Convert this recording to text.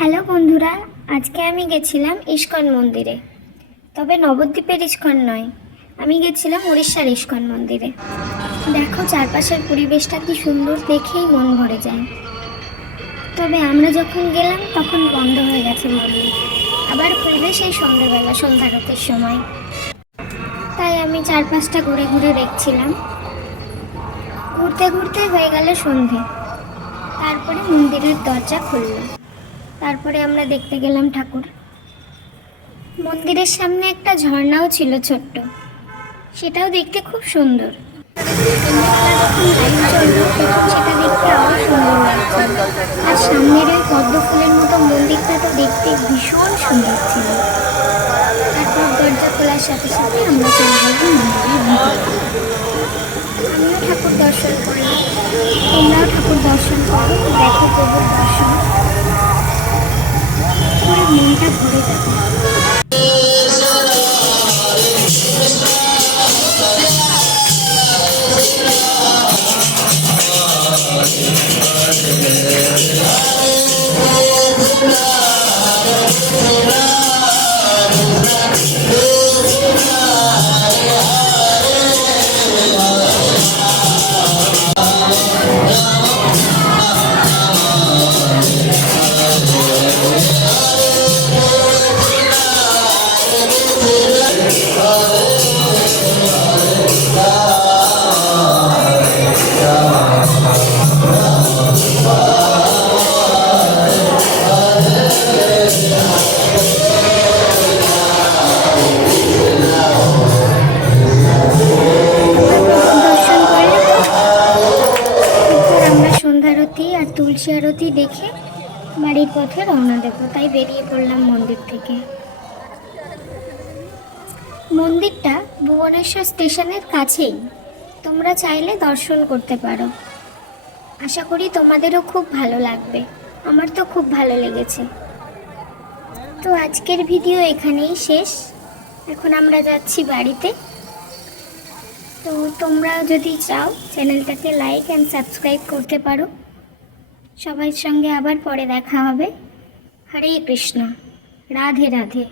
Hello বন্ধুরা, আজকে আমি গেছিলাম ইস্কন মন্দিরে। তবে নবদ্বীপের ইস্কন নয়, আমি গেছিলাম উড়িষ্যার ইস্কন মন্দিরে। দেখো চারপাশের পরিবেশটা কি সুন্দর, দেখেই মন ভরে যায়। তবে আমরা যখন গেলাম তখন বন্ধ হয়ে গেছে মন্দির, আবার খুলবে সেই সন্ধ্যেবেলা সন্ধ্যারতির সময়। তাই আমি চারপাশটা ঘুরে ঘুরে দেখছিলাম। ঘুরতে ঘুরতে হয়ে গেল সন্ধে। তারপরে মন্দিরের দরজা খুলল। তারপরে আমরা দেখতে গেলাম ঠাকুর। মন্দিরের সামনে একটা ঝর্ণাও ছিল ছোট্ট, সেটাও দেখতে খুব সুন্দর। সেটা দেখতে আরো সুন্দর লাগছে। আর সামনের ওই পদ্ম ফুলের মতো মন্দিরটা তো দেখতে ভীষণ সুন্দর ছিল। তারপর দরজা খোলার সাথে সাথে আমরা চলে গেলাম মন্দিরের ভিতরে। আমিও ঠাকুর দর্শন করলাম, তোমরাও ঠাকুর দর্শন করো, দেখো প্রভুর দর্শন করে মনটা ভরে যাবে। সন্ধ্যারতি আর তুলসী আরতি দেখে বাড়ির পথে রওনা দেবো, তাই বেরিয়ে পড়লাম মন্দির থেকে। মন্দিরটা ভুবনেশ্বর স্টেশনের কাছেই, তোমরা চাইলে দর্শন করতে পারো। আশা করি তোমাদেরও খুব ভালো লাগবে, আমার তো খুব ভালো লেগেছে। তো আজকের ভিডিও এখানেই শেষ। এখন আমরা যাচ্ছি বাড়িতে। তো তোমরা যদি চাও চ্যানেলটাকে লাইক অ্যান্ড সাবস্ক্রাইব করতে পারো। সবার সঙ্গে আবার পরে দেখা হবে। হরে কৃষ্ণ, রাধে রাধে।